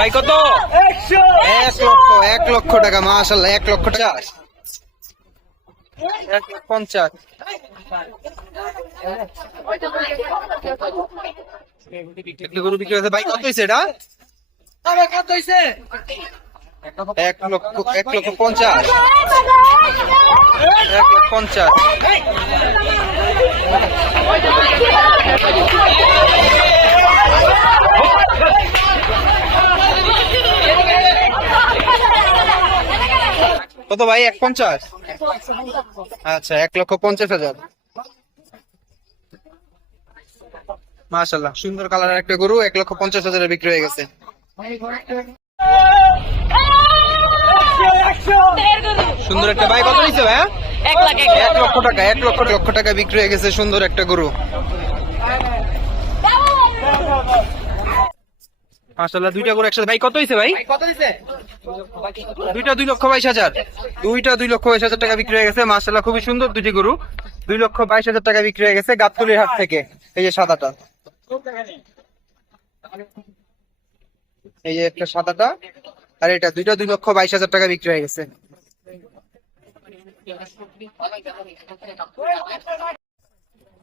ভাই কত? এক লক্ষ এক লক্ষ টাকা মাশাল্লাহ এক লক্ষ টাকা। এক পঞ্চাশ। গরু বিক্রি হয়েছে। ভাই কত হয়েছে এটা? এক লক্ষ এক লক্ষ পঞ্চাশ। এক লক্ষ পঞ্চাশ। কত ভাই? এক পঞ্চাশ? আচ্ছা এক লক্ষ পঞ্চাশ হাজার। মাশাল্লাহ সুন্দর কালার একটা গরু এক লক্ষ পঞ্চাশ হাজারে বিক্রি হয়ে গেছে। সুন্দর একটা ভাই কত নিচ্ছে ভাই এক লাখ এক এক লক্ষ টাকা এক লক্ষ লক্ষ টাকা বিক্রি হয়ে গেছে সুন্দর একটা গরু। মাশাল্লাহ দুইটা গরু একসাথে। ভাই কত হয়েছে ভাই? দুইটা দুই লক্ষ বাইশ হাজার। দুইটা দুই লক্ষ বাইশ হাজার টাকা বিক্রি হয়ে গেছে মাশাল্লাহ খুবই সুন্দর দুটি গরু। দুই লক্ষ বাইশ হাজার টাকা বিক্রি হয়ে গেছে গাবতলির হাট থেকে এই যে সাদাটা। এই যে একটা সাদাটা আর এটা দুইটা দুই লক্ষ বাইশ হাজার টাকা বিক্রি হয়ে গেছে।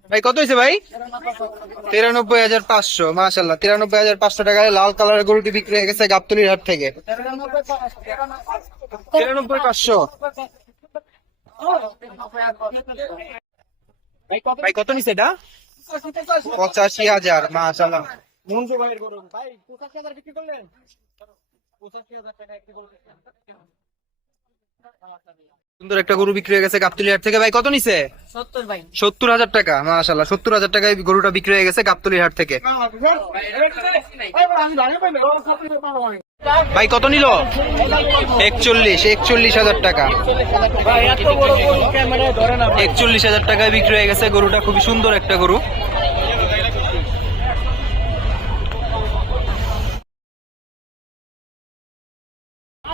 ভাই, কত হয়েছে ভাই? তিরানব্বই হাজার পাঁচশো মাশাল্লাহ তিরানব্বই হাজার পাঁচশো টাকায় লাল কালারের গরুটি বিক্রি হয়ে গেছে গাবতলির হাট থেকে। তিরানব্বই পাঁচশো। ভাই, কত নিছে এটা? পঁচাশি হাজার মাশাল্লাহ সুন্দর একটা গরু বিক্রি হয়ে গেছে গাবতলি হাট থেকে। ভাই কত নিছে? সত্তর হাজার টাকা মাশাল্লাহ সত্তর হাজার টাকায় গরুটা বিক্রি হয়ে গেছে গাবতলি হাট থেকে। ভাই কত নিল? একচল্লিশ একচল্লিশ হাজার টাকা। একচল্লিশ হাজার টাকায় বিক্রি হয়ে গেছে গরুটা খুবই সুন্দর একটা গরু।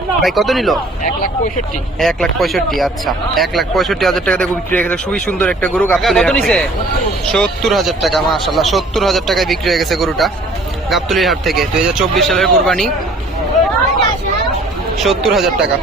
ভাই কত নিল? এক লাখ পঁয়ষট্টি। এক লাখ পঁয়ষট্টি আচ্ছা। এক লাখ পঁয়ষট্টি হাজার টাকা দেখো বিক্রি হয়ে গেছে। খুবই সুন্দর একটা গরু। সত্তর হাজার টাকা মাশাল্লাহ সত্তর হাজার টাকায় বিক্রি হয়ে গেছে গরুটা গাবতলির হাট থেকে। দুই হাজার চব্বিশ সালের কোরবানি। সত্তর হাজার টাকা।